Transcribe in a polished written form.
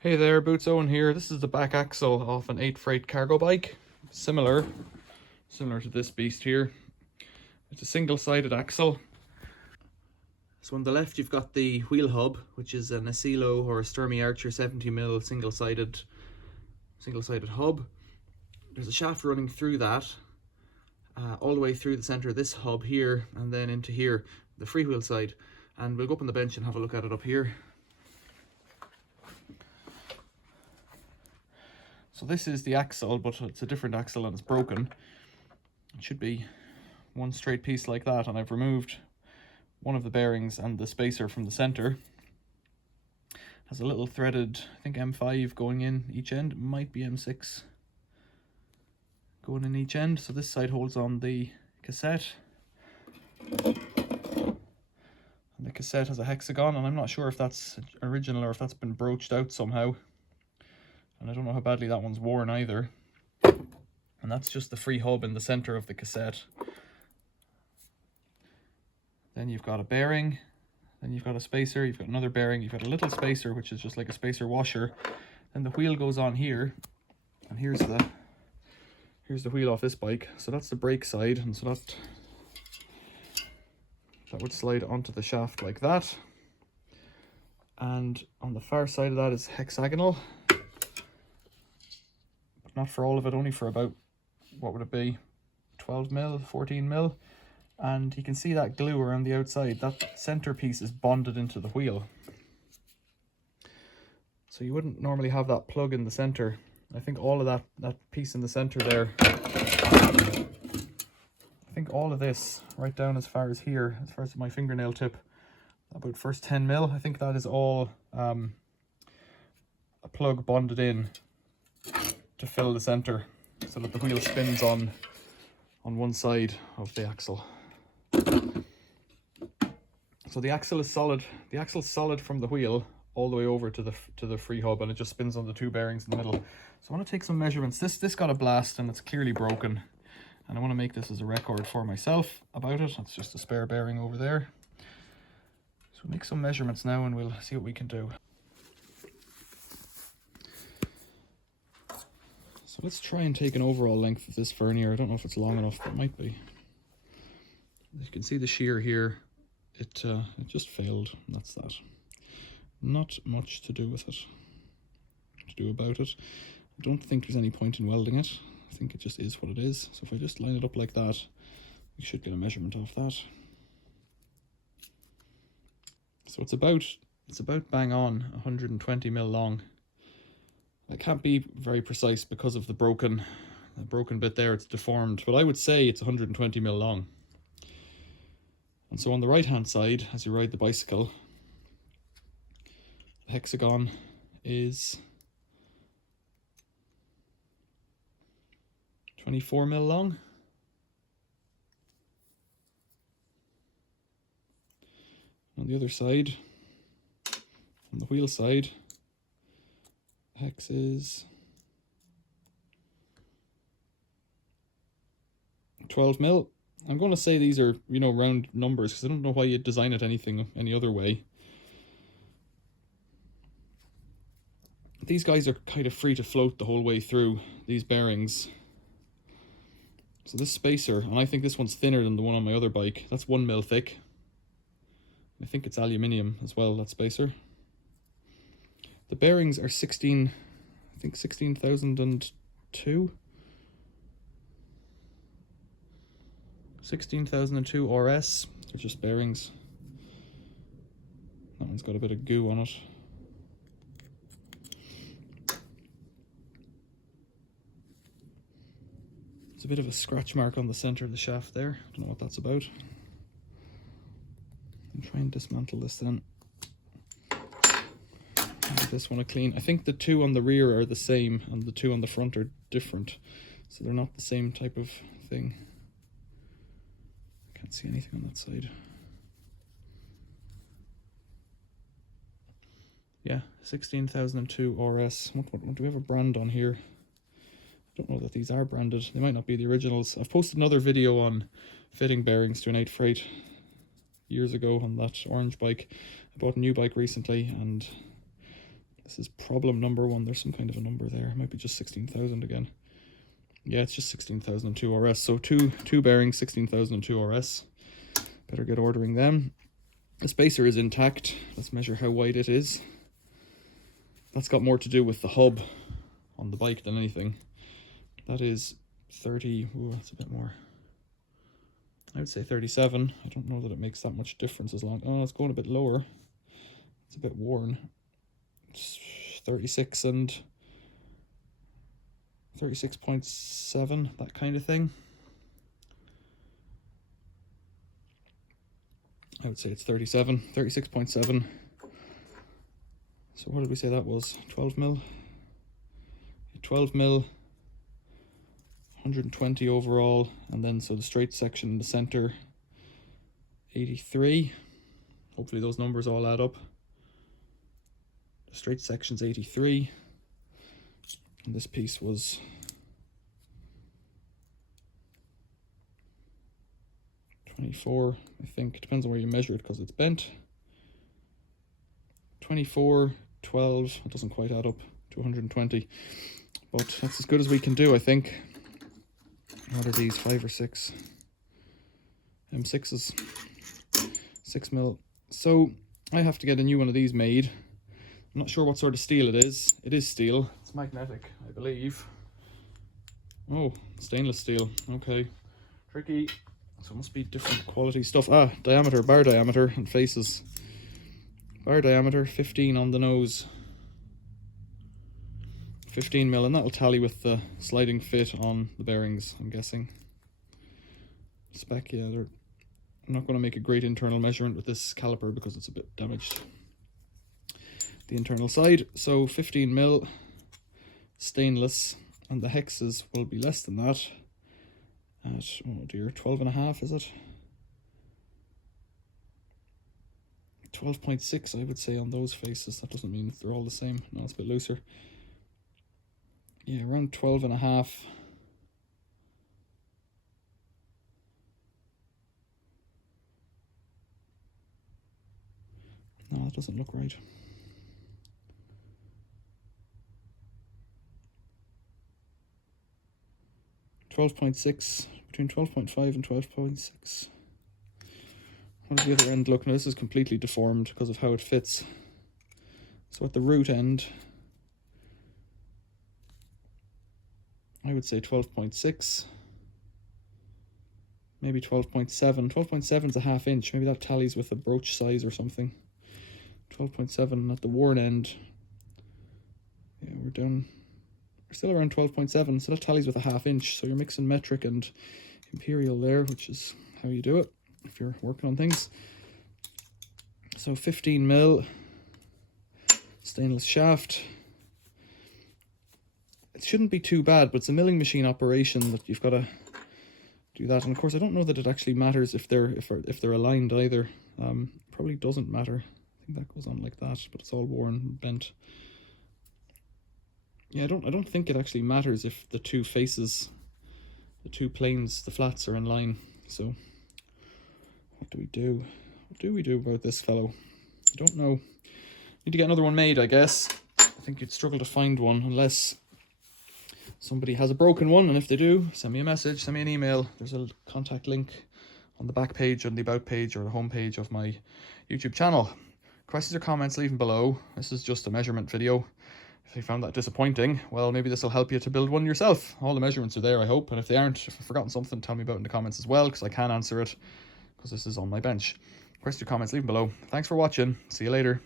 Hey there, Boots Owen here. This is the back axle off an 8Freight cargo bike. Similar to this beast here. It's a single-sided axle. So on the left you've got the wheel hub, which is an Asilo or a Sturmey Archer 70mm single-sided hub. There's a shaft running through that, all the way through the center of this hub here, and then into here, the freewheel side. And we'll go up on the bench and have a look at it up here. So this is the axle, but it's a different axle and it's broken. It should be one straight piece like that, and I've removed one of the bearings and the spacer from the center. Has a little threaded, I think M5 going in each end. It might be M6 going in each end. So this side holds on the cassette. And the cassette has a hexagon, and I'm not sure if that's original or if that's been broached out somehow. And I don't know how badly that one's worn either. And that's just the free hub in the center of the cassette. Then you've got a bearing, then you've got a spacer, you've got another bearing, you've got a little spacer, which is just like a spacer washer. Then the wheel goes on here, and here's the wheel off this bike. So that's the brake side, and so that would slide onto the shaft like that. And on the far side of that is hexagonal. Not for all of it, only for about, what would it be, 12mm, 14mm. And you can see that glue around the outside. That center piece is bonded into the wheel. So you wouldn't normally have that plug in the center. I think all of that piece in the center there, I think all of this right down as far as here, as far as my fingernail tip, about first 10mm, I think that is all a plug bonded in to fill the center so that the wheel spins on one side of the axle. So the axle is solid. The axle's solid from the wheel all the way over to the free hub, and it just spins on the two bearings in the middle. So I want to take some measurements. This got a blast and it's clearly broken, and I want to make this as a record for myself about it. It's just a spare bearing over there. So we'll make some measurements now and we'll see what we can do. So let's try and take an overall length of this vernier. I don't know if it's long enough, but it might be. As you can see the shear here, it just failed. That's that. Not much to do with it, to do about it. I don't think there's any point in welding it. I think it just is what it is. So if I just line it up like that, we should get a measurement off that. So it's about bang on 120mm long. I can't be very precise because of the broken bit there. It's deformed, but I would say it's 120mm long. And so on the right hand side, as you ride the bicycle, the hexagon is 24mm long. On the other side, on the wheel side, hex is 12mm. I'm going to say these are, round numbers because I don't know why you'd design it any other way. These guys are kind of free to float the whole way through, these bearings. So this spacer, and I think this one's thinner than the one on my other bike, that's 1mm thick. I think it's aluminium as well, that spacer. The bearings are 16,002. 16,002 RS. They're just bearings. That one's got a bit of goo on it. There's a bit of a scratch mark on the center of the shaft there. Don't know what that's about. I'll try and dismantle this then. Give this one a clean. I think the two on the rear are the same and the two on the front are different. So they're not the same type of thing. I can't see anything on that side. Yeah, 16,002 RS. What do we have a brand on here? I don't know that these are branded. They might not be the originals. I've posted another video on fitting bearings to an 8Freight years ago on that orange bike. I bought a new bike recently and This is problem number 1. There's some kind of a number there. It might be just 16,000 again. Yeah, it's just 16,002 RS. So two bearings, 16,002 RS. Better get ordering them. The spacer is intact. Let's measure how wide it is. That's got more to do with the hub on the bike than anything. That is 30. Ooh, that's a bit more. I would say 37. I don't know that it makes that much difference as long. Oh, it's going a bit lower. It's a bit worn. It's 36 and 36.7, that kind of thing. I would say it's 37, 36.7. So what did we say that was? 12 mil? 12 mil, 120 overall, and then so the straight section in the center, 83. Hopefully those numbers all add up. The straight section's 83. And this piece was 24, I think. It depends on where you measure it because it's bent. 24, 12, it doesn't quite add up to 120. But that's as good as we can do, I think. What are these, 5 or 6? M6s. 6 mil. So I have to get a new one of these made. I'm not sure what sort of steel it is. It is steel. It's magnetic, I believe. Oh, stainless steel. Okay. Tricky. So it must be different quality stuff. Ah, diameter, bar diameter, and faces. Bar diameter, 15 on the nose. 15 mil, and that'll tally with the sliding fit on the bearings, I'm guessing. Spec, yeah, I'm not going to make a great internal measurement with this caliper because it's a bit damaged. The internal side, so 15 mil, stainless, and the hexes will be less than that at, oh dear, 12.5, is it? 12.6, I would say, on those faces. That doesn't mean they're all the same. No, it's a bit looser. Yeah, around 12.5. No, that doesn't look right. 12.6, between 12.5 and 12.6. How does the other end look? Now this is completely deformed because of how it fits. So at the root end, I would say 12.6, maybe 12.7. 12.7 is a ½ inch. Maybe that tallies with a brooch size or something. 12.7 at the worn end. Yeah, we're still around 12.7, so that tallies with a ½ inch. So you're mixing metric and imperial there, which is how you do it if you're working on things. So 15 mil stainless shaft. It shouldn't be too bad, but it's a milling machine operation that you've got to do that. And of course, I don't know that it actually matters if they're aligned either. Probably doesn't matter. I think that goes on like that, but it's all worn and bent. Yeah, I don't think it actually matters if the two faces, the two planes, the flats are in line. So what do we do? What do we do about this fellow? I don't know. Need to get another one made, I guess. I think you'd struggle to find one unless somebody has a broken one, and if they do, send me a message, send me an email. There's a contact link on the back page, on the about page, or the home page of my YouTube channel. Questions or comments, leave them below. This is just a measurement video. If you found that disappointing, well, maybe this will help you to build one yourself. All the measurements are there, I hope, and if they aren't, if I've forgotten something, tell me about it in the comments as well, because I can answer it, because this is on my bench. Questions or comments, leave them below. Thanks for watching. See you later.